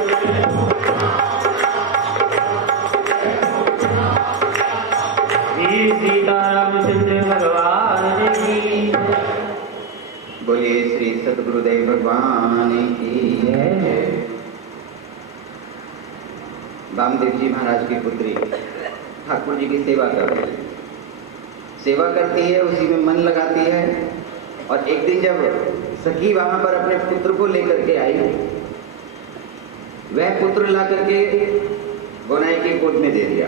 श्री सीतारामचंद्र भगवान की। बोलिए श्री सतगुरुदेव भगवान की जय। वामदेव जी महाराज की पुत्री ठाकुर जी की सेवा कर रही है, सेवा करती है, उसी में मन लगाती है। और एक दिन जब सखी वहां पर अपने पुत्र को लेकर के आई, वह पुत्र ला करके गोनाई की गोद में दे दिया।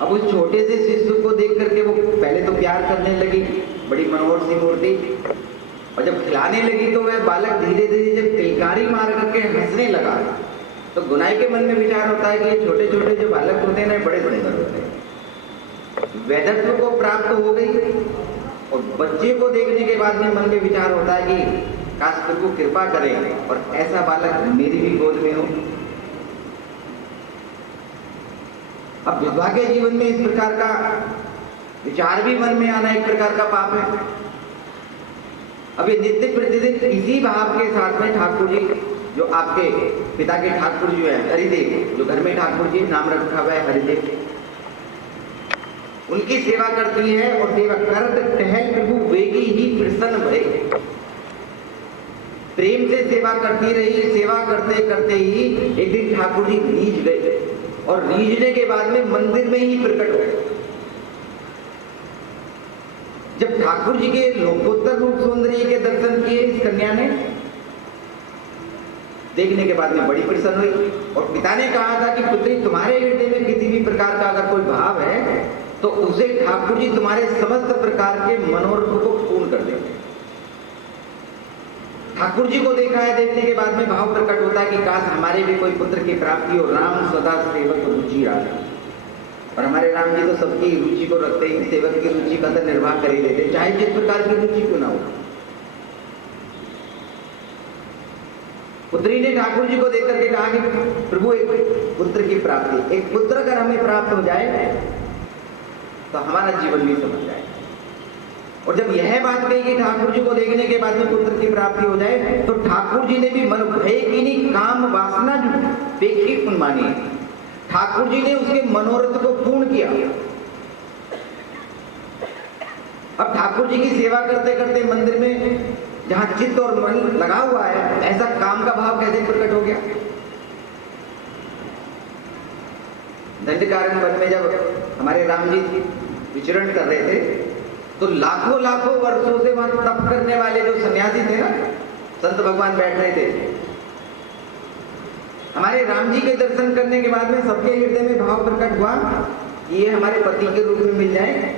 अब उस छोटे से शिशु को देख करके वो पहले तो प्यार करने लगी, बड़ी मनोहर सी मूर्ति, और जब खिलाने लगी तो वह बालक धीरे धीरे जब तिलकारी मार करके हंसने लगा, तो गुनाई के मन में विचार होता है कि ये छोटे छोटे जो बालक होते हैं ना, बड़े सुंदर होते हैं। वैधत्व को प्राप्त हो गई और बच्चे को देखने के बाद में मन में विचार होता है कि काश प्रभु कृपा करे और ऐसा बालक मेरी भी गोद में हो। अब विधवा के जीवन में इस प्रकार का विचार भी मन में आना एक प्रकार का पाप है। अब ये नित्य प्रतिदिन इसी भाव के साथ में ठाकुर जी जो आपके पिता के ठाकुर जी है हरिदेव, जो घर में ठाकुर जी नाम रखा हुआ है हरिदेव, उनकी सेवा करती है। और सेवा करत टहल प्रभु वेगी ही प्रसन्न भय, प्रेम से सेवा करती रही। सेवा करते करते ही एक दिन ठाकुर जी रीझ गए और रीझने के बाद में मंदिर में ही प्रकट हो गए। जब ठाकुर जी के लोकोत्तर रूप सौंदर्य के दर्शन किए इस कन्या ने, देखने के बाद में बड़ी प्रसन्न हुई और पिता ने कहा था कि पुत्री, तुम्हारे हृदय में किसी भी प्रकार का अगर कोई भाव है तो उसे ठाकुर जी तुम्हारे समस्त प्रकार के मनोरथ को पूर्ण कर देंगे। ठाकुर जी को देखा है, देखने के बाद में भाव प्रकट होता है कि काश हमारे भी कोई पुत्र की प्राप्ति हो। राम सदा सेवक रुचि राखा, और हमारे राम जी तो सबकी रुचि को रखते ही, सेवक की रुचि का तो निर्वाह कर ही देते, चाहे जिस प्रकार की रुचि क्यों ना हो। पुत्री ने ठाकुर जी को देख करके कहा कि प्रभु एक पुत्र की प्राप्ति, एक पुत्र अगर हमें प्राप्त हो जाए तो हमारा जीवन भी समझ जाए। और जब यह बात कही कि ठाकुर जी को देखने के बाद में पुत्र की प्राप्ति हो जाए, तो ठाकुर जी ने भी मन भय की नहीं काम वासना जो देखी उन मानी, ठाकुर जी ने उसके मनोरथ को पूर्ण किया। अब ठाकुर जी की सेवा करते करते मंदिर में जहां चित्त और मन लगा हुआ है, ऐसा काम का भाव कैसे प्रकट हो गया? दंडकारण्य वन में जब हमारे राम जी विचरण कर रहे थे, तो लाखों लाखों वर्षों से वहां तप करने वाले जो सन्यासी थे ना, संत भगवान बैठ रहे थे। हमारे राम जी के दर्शन करने के बाद में सबके हृदय में भाव प्रकट हुआ कि ये हमारे पति के रूप में मिल जाए।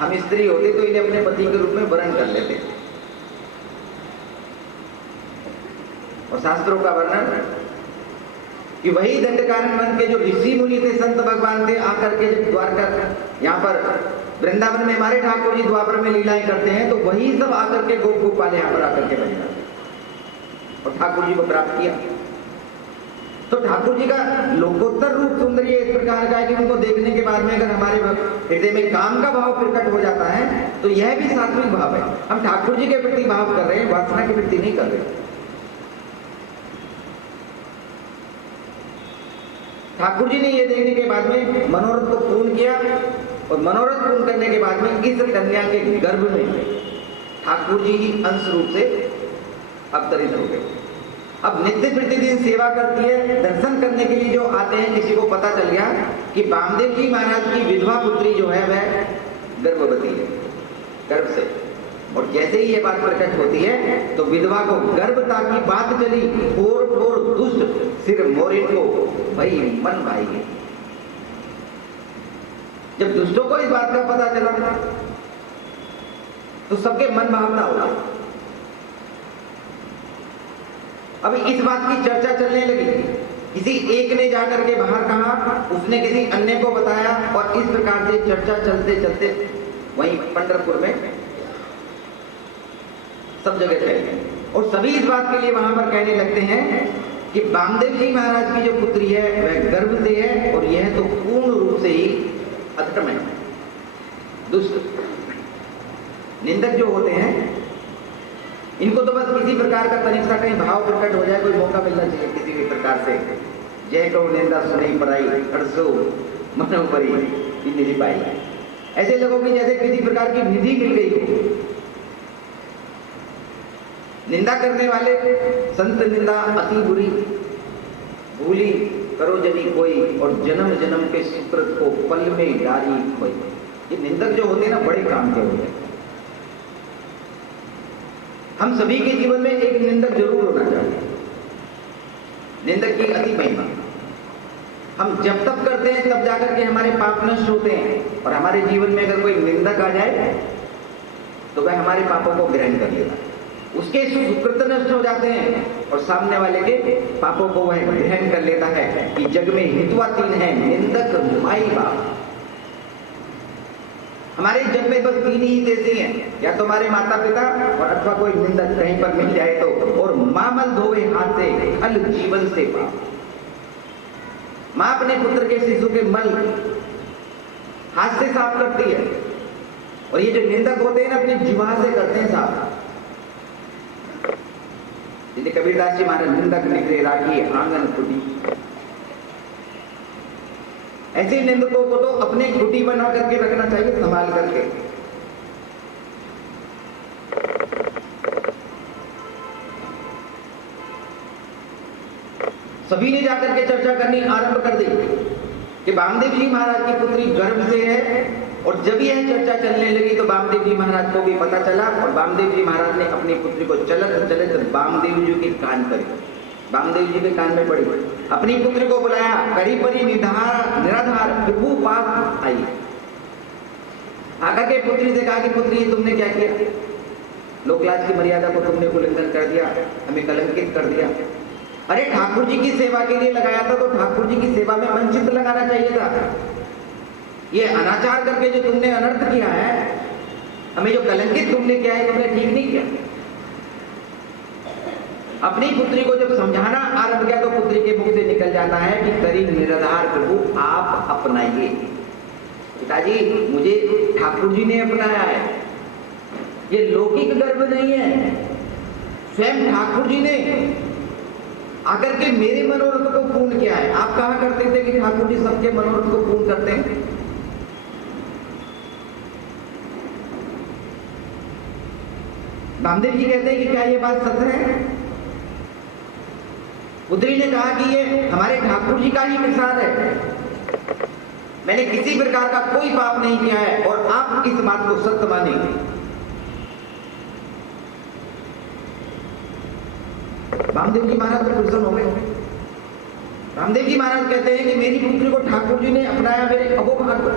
हम स्त्री होते तो इन्हें अपने पति के रूप में वर्ण कर लेते। और शास्त्रों का वर्णन कि वही दंडकारण्य वन के जो ऋषि मुनि थे, संत भगवान थे, आकर के जब द्वारका यहाँ पर वृंदावन में हमारे ठाकुर जी द्वापर में लीलाएं करते हैं, तो वही सब आकर के गोप गोपाल यहाँ पर आकर के बन जाते और ठाकुर जी को प्राप्त किया। तो ठाकुर जी का लोकोत्तर रूप सौंदर्य इस प्रकार का है कि उनको देखने के बाद में अगर हमारे हृदय में काम का भाव प्रकट हो जाता है, तो यह भी सात्विक भाव है। हम ठाकुर जी के प्रति भाव कर रहे हैं, वासना की वृत्ति नहीं कर रहे। ठाकुर जी ने यह देखने के बाद में मनोरथ को पूर्ण किया, और मनोरथ पूर्ण करने के बाद में इस कन्या के गर्भ में ठाकुर जी ही अंश रूप से अवतरित हो गए। अब नित्य प्रतिदिन सेवा करती है, दर्शन करने के लिए जो आते हैं, किसी को पता चल गया कि वामदेव जी महाराज की विधवा पुत्री जो है वह गर्भवती है, गर्भ से। और जैसे ही ये बात प्रकट होती है, तो विधवा को गर्भता की बात चली, फोर फोर दुष्ट सिर मोरिन को भाई मन भाई है। जब दुष्टों को इस बात का पता चला, तो सबके मन भावना हो गई। अब इस बात की चर्चा चलने लगी। किसी एक ने जाकर के बाहर कहा, उसने किसी अन्य को बताया, और इस प्रकार से चर्चा चलते चलते वहीं पंढरपुर में सब जगह फैल गई। और सभी इस बात के लिए वहां पर कहने लगते हैं कि वामदेव जी महाराज की जो पुत्री है वह गर्भ से है, और यह तो पूर्ण रूप से ही अधर्म है, दुष्ट। निंदक जो होते हैं, इनको तो बस किसी प्रकार का तनिक सा कहीं भाव प्रकट हो जाए, कोई मौका मिलना चाहिए किसी भी प्रकार से। जय कहो निंदा सुनई पराई, हर्षो मनो परी निधि पाई। ऐसे लोगों की जैसे किसी प्रकार की निधि मिल गई हो। निंदा करने वाले संत निंदा अति बुरी, भूली करो जनी कोई, और जन्म जन्म के सुकृत को पल में डारी खोई। ये निंदक जो होते हैं ना, बड़े काम के होते हैं। हम सभी के जीवन में एक निंदक जरूर होना चाहिए। निंदक की अति महिमा हम जब तक करते हैं, तब जाकर के हमारे पाप नष्ट होते हैं। और हमारे जीवन में अगर कोई निंदक आ जाए, तो वह हमारे पापों को ग्रहण कर लेता है, उसके सुकृत नष्ट हो जाते हैं, और सामने वाले के पापों को वह ग्रहण कर लेता है। कि जग में हितवा तीन है, निंदक माई बाप। हमारे जग में बस तीन ही देती हैं, या तो हमारे माता पिता, और अथवा कोई निंदक कहीं पर मिल जाए तो। और मां मल धोवे हाथ से, खल जीवन से पाप। मां अपने पुत्र के शिशु के मल हाथ से साफ करती है, और ये जो निंदक होते हैं ना, अपनी जीवा से करते हैं साफ। जिसे कबीरदास जी महाराज निंदक निकले राखी आंगन खुटी। ऐसे निंदकों को तो अपने खुटी बना करके रखना चाहिए, संभाल करके। सभी ने जाकर के चर्चा करनी आरंभ कर दी कि वामदेव जी महाराज की पुत्री गर्भ से है। और जब यह चर्चा चलने लगी, तो वामदेव जी महाराज को भी पता चला, और वामदेव जी महाराज ने अपनी पुत्री को चलत चलत वामदेव जी के कान पर, वामदेव जी के कान में पड़ी, अपनी पुत्री को बुलाया। करी परी निराधार प्रभु पास आई। आकर के पुत्री से कहा कि पुत्री तुमने क्या किया? लोकलाज की मर्यादा को तुमने उल्लंघन कर दिया, हमें कलंकित कर दिया। अरे ठाकुर जी की सेवा के लिए लगाया था, तो ठाकुर जी की सेवा में वंचित लगाना चाहिए था। ये अनाचार करके जो तुमने अनर्थ किया है, हमें जो कलंकित तुमने किया है, तुमने ठीक नहीं किया। अपनी पुत्री को जब समझाना आरंभ किया, तो पुत्री के मुख से निकल जाता है कि करीब निराधार प्रभु आप अपनाइए। पिताजी, मुझे ठाकुर जी ने अपनाया है, ये लौकिक गर्व नहीं है। स्वयं ठाकुर जी ने आकर के मेरे मनोरथ को पूर्ण किया है। आप कहा करते थे कि ठाकुर जी सबके मनोरथ को पूर्ण करते हैं? रामदेव जी कहते हैं कि क्या ये बात सत्य है? पुत्री ने कहा कि ये हमारे ठाकुर जी का ही प्रसाद है, मैंने किसी प्रकार का कोई पाप नहीं किया है और आप इस बात को सत्य माने। रामदेव जी महाराज तो प्रसन्न हो गए। रामदेव जी महाराज कहते हैं कि मेरी पुत्री को ठाकुर जी ने अपनाया मेरे अहोभाग्य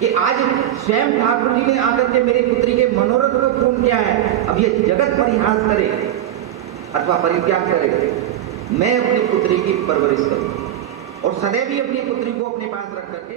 कि आज स्वयं ठाकुर जी ने आकर के मेरी पुत्री के मनोरथ को पूर्ण किया है। अब ये जगत परिहास करे अथवा परित्याग करे, मैं अपनी पुत्री की परवरिश करूं और सदैव ही अपनी पुत्री को अपने पास रख करके